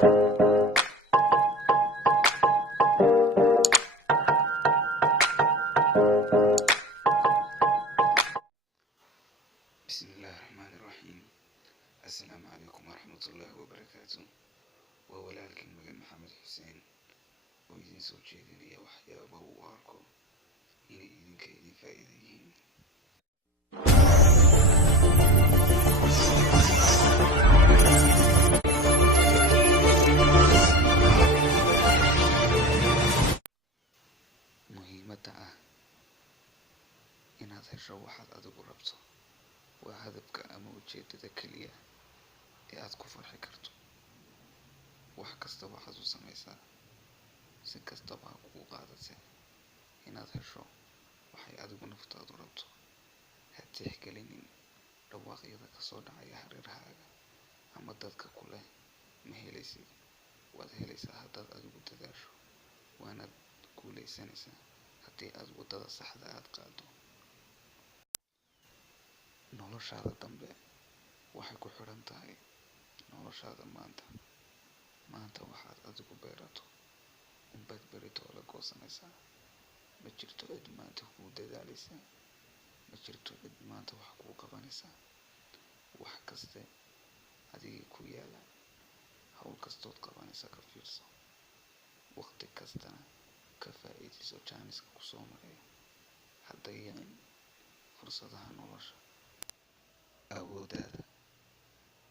بسم الله الرحمن الرحيم. السلام عليكم ورحمة الله وبركاته. وولالكن مجن محمد حسين ويدين سو jeedinaya waxyaabo uu arko inay idinka idin faa'iido yihiin. muhiimadda ah inaad hesho waxaad adigu rabto waa hadafka ama ujeedada keliya ee aad ku farxi karto. wax kasta waxaad u samaysaa si kastaba ha kugu qaadatee inaad hesho waxay adigu naftaadu rabto. ha tixgelinin dhawaaqyada kasoo dhacaya hareerahaaga ama dadka ku leh ma helaysid. waad helaysaa haddaad adigu dadaasho, waanaad guulaysanaysaa haddii aad waddada saxda aad qaado. noloshaada dambe waxay ku xidhan tahay noloshaada maanta waxaad adigu beerato unbaad berito la goosanaysaa. ma jirto cid maanta kuu dadaalaysa, ma jirto cid maanta wax kuu qabanaysaa. wax kaste adigii ku yaala. hawl kastood qabanaysa ka fiirso, waqti kastana ka faa'iidayso jaaniska kusoo maraya. ha dayicin fursadaha nolosha. awooddaada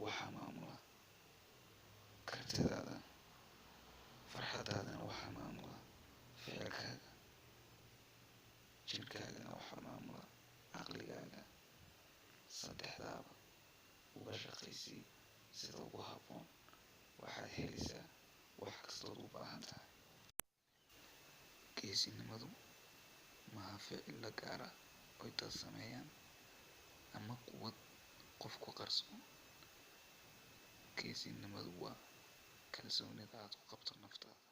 waxaa maamula kartidaada, farxadaadana waxaa maamula ficilkaaga, jirkaagana waxaa maamula caqligaaga. saddexdaaba uga shaqaysii sida ugu habboon. waxaad helaysaa wax kastood u baahan tahay. geesinimadu maaha ficil la gaara oy dad sameeyaan ama quwad qof ku qarsoon. geesinimadu waa kalsoonida aad ku qabto naftaada.